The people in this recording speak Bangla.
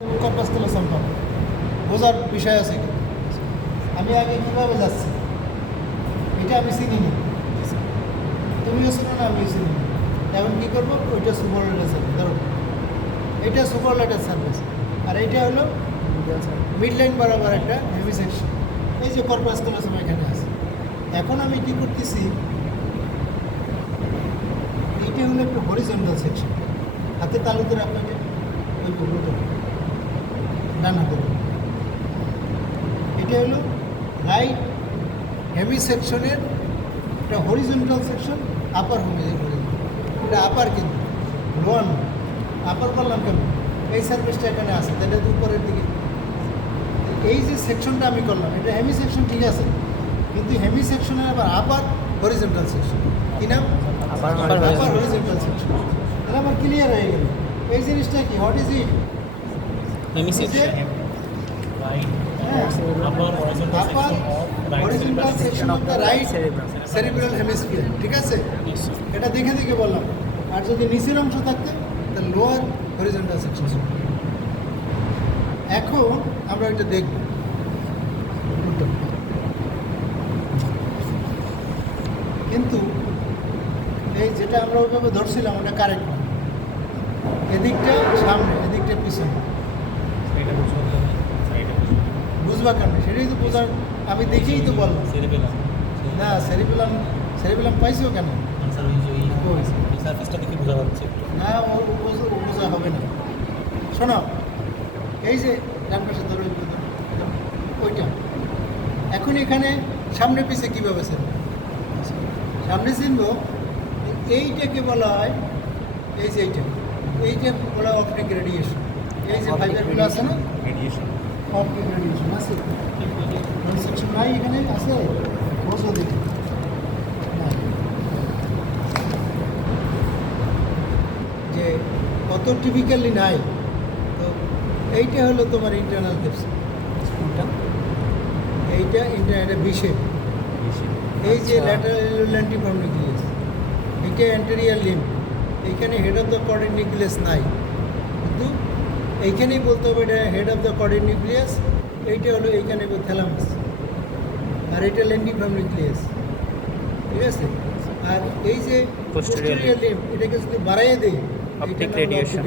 কর্পাস ক্যালোসাম পাবো, বোঝার বিষয় আছে কিন্তু। আমি আগে কীভাবে যাচ্ছি এটা আমি চিনি না, তুমিও চিনো না, আমিও চিনি না। এখন কী করবো, ওইটা সুপারলাইটের সার্ভিস, ধরো এটা সুপারলাইটের সার্ভিস, আর এইটা হলো মিড লাইন বরাবর একটা হেভি সেকশন। এই যে কর্পাস ক্যালোসাম এখানে আছে। এখন আমি কী করতেছি, এইটা হলো একটা হরিজন্টাল সেকশন। হাতে তালুতে আপনাকে ওই বলতো ডান হাতে, এটা হলো রাইট হেভি সেকশনের একটা হরিজন্টাল সেকশন, আপার হরিজন্টাল। এটা আপার, কিন্তু লোয়ার না। আপার করলাম কেন, এই সার্ভিসটা এখানে আছে, তাহলে উপরের দিকে এই যে সেকশনটা আমি করলাম, এটা হেভি সেকশন ঠিক আছে, কিন্তু হেভি সেকশনের আবার আপার হরিজন্টাল সেকশন। কি নাম? আপার হরিজন্টাল সেকশন। তাহলে আমার ক্লিয়ার হয়ে গেল এই জিনিসটা কি, what is it? Hemi section, upper horizontal section of the right cerebral hemisphere, ঠিক আছে? এটা দেখে দেখে বললাম। আর যদি নিচের অংশ থাকতে তাহলে লোয়ার হরিজন্টাল সেকশন। এখন আমরা এটা দেখব, কিন্তু এই যেটা আমরা ওইভাবে ধরছিলাম ওটা কারেক্ট না। এদিকটা সামনে, এদিকটা পিছনে, বুঝবা কেন? সেটাই তো বোঝার, আমি দেখেই তো বললাম না। সেরিবেলাম পাইছিও কেন? না, ও বোঝা হবে না। শোনো, এই যে ডান পাশে ধরো, ওইটা এখন এখানে সামনে পিছে কীভাবে চিনব? সামনে চিনব, এইটাকে বলা হয়, এই যে এইটা বলা হয় অপটিক রেডিয়েশন। এই যে ফাইবারগুলো আছে না, অপটিক রেডিয়েশন আছে। সেকশন নাই এখানে আছে, বোঝো দেখি। যে কত টিপিক্যালি নাই। তো এইটা হলো তোমার ইন্টারনাল ক্যাপসুল, এইটা এটা বিশেপ। এই যে ল্যাটারাল ল্যান্টিফর্ম নিউক্লিয়াস, এইটা অ্যান্টেরিয়ার লিম্ব। এইখানে হেড অফ দ্য কর্ডের নিউক্লিয়াস নাই, কিন্তু এইখানেই বলতে হবে এটা হেড অফ দ্য কর্ডের নিউক্লিয়াস। এইটা হলো এইখানে থ্যালামাস, আর এটা ল্যান্টিফর্ম নিউক্লিয়াস, ঠিক আছে? আর এই যে পোস্টেরিয়র লিম্ব, এটাকে যদি বাড়াইয়ে দেয়, অপটিক রেডিয়েশন।